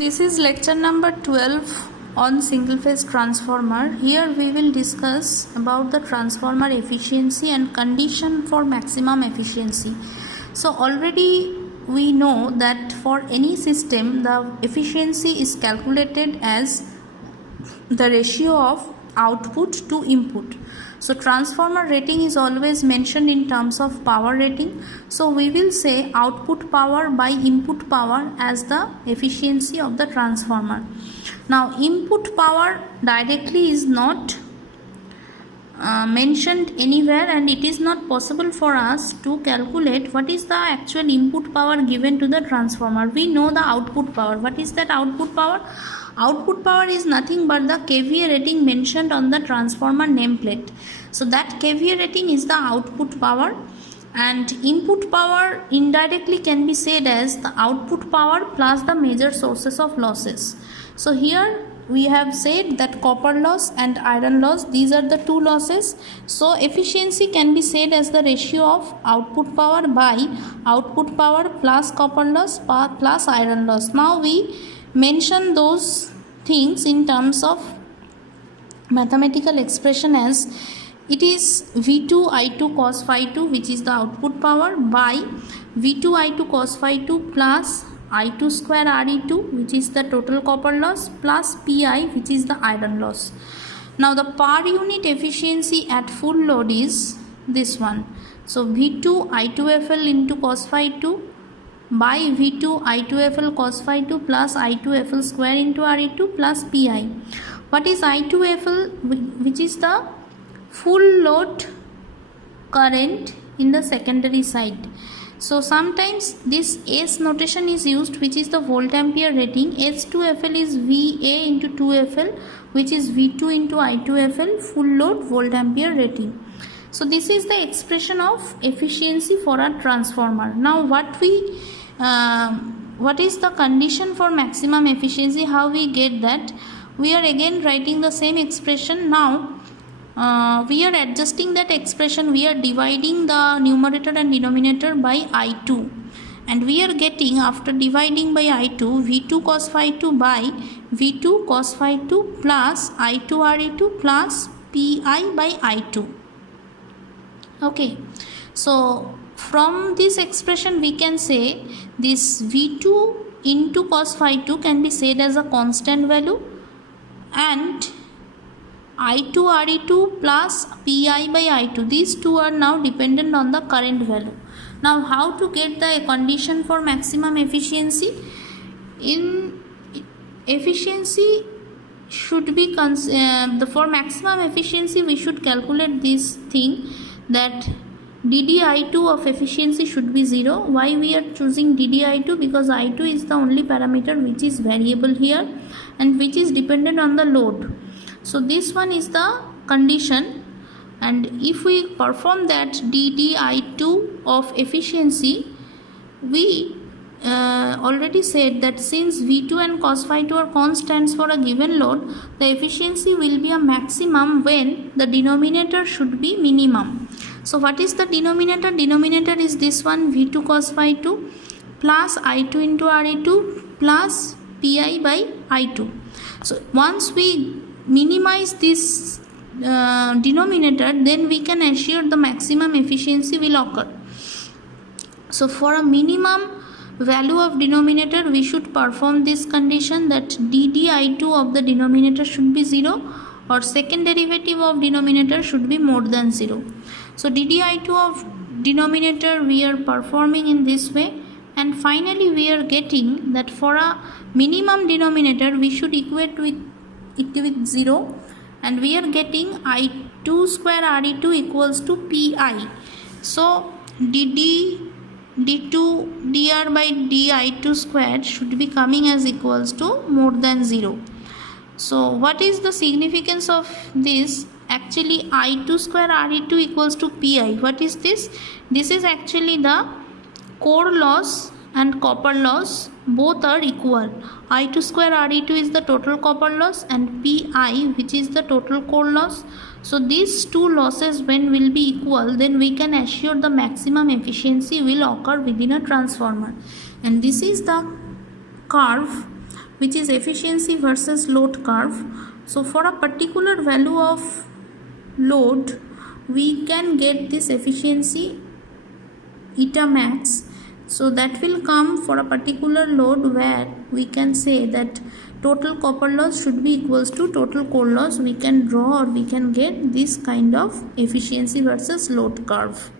This is lecture number 12 on single phase transformer. Here we will discuss about the transformer efficiency and condition for maximum efficiency. So already we know that for any system the efficiency is calculated as the ratio of output to input. So transformer rating is always mentioned in terms of power rating. So we will say output power by input power as the efficiency of the transformer. Now input power directly is not mentioned anywhere, and it is not possible for us to calculate what is the actual input power given to the transformer. We know the output power. What is that output power? Output power is nothing but the kVA rating mentioned on the transformer nameplate. So that kVA rating is the output power, and input power indirectly can be said as the output power plus the major sources of losses. So here we have said that copper loss and iron loss, these are the two losses. So efficiency can be said as the ratio of output power by output power plus copper loss plus iron loss. Now we mention those things in terms of mathematical expression as it is V2 I2 cos phi 2, which is the output power, by V2 I2 cos phi 2 plus I2 square Re2, which is the total copper loss, plus Pi, which is the iron loss. Now the per unit efficiency at full load is this one. So V2 I2FL into cos phi 2 by V2 I2FL cos phi 2 plus I2FL square into Re2 plus Pi. What is I2FL? Which is the full load current in the secondary side. So sometimes this S notation is used, which is the volt ampere rating. S2FL is VA into 2FL, which is V2 into I2FL full load volt ampere rating. So this is the expression of efficiency for a transformer. Now what is the condition for maximum efficiency? How we get that? We are again writing the same expression. Now we are adjusting that expression. We are dividing the numerator and denominator by I2, and we are getting, after dividing by I2, V2 cos phi 2 by V2 cos phi 2 plus I2 Re2 plus Pi by I2. Okay, so from this expression we can say this V2 into cos phi 2 can be said as a constant value, and I2 Re2 plus Pi by I2, these two are now dependent on the current value. Now how to get the condition for maximum efficiency? In efficiency should be for maximum efficiency we should calculate this thing, that DDI2 of efficiency should be 0. Why we are choosing DDI2? Because I2 is the only parameter which is variable here and which is dependent on the load. So this one is the condition, and if we perform that DDI2 of efficiency, we already said that since V2 and cos phi 2 are constants for a given load, the efficiency will be a maximum when the denominator should be minimum. So what is the denominator? Denominator is this one, V2 cos phi 2 plus I2 into Re2 plus Pi by I2. So once we minimize this denominator, then we can assure the maximum efficiency will occur. So for a minimum value of denominator, we should perform this condition, that DDI2 of the denominator should be 0, or second derivative of denominator should be more than 0. So DDI2 of denominator we are performing in this way, and finally we are getting that for a minimum denominator we should equate with 0, and we are getting I2 square Re2 equals to Pi. So d2 dr by di2 squared should be coming as equals to more than 0. So what is the significance of this? Actually I2 square Re2 equals to Pi. What is this? This is actually the core loss and copper loss, both are equal. I2 square Re2 is the total copper loss, and Pi, which is the total core loss. So these two losses when will be equal, then we can assure the maximum efficiency will occur within a transformer. And this is the curve which is efficiency versus load curve. So for a particular value of load, we can get this efficiency eta max. So that will come for a particular load where we can say that total copper loss should be equals to total core loss. We can draw or we can get this kind of efficiency versus load curve.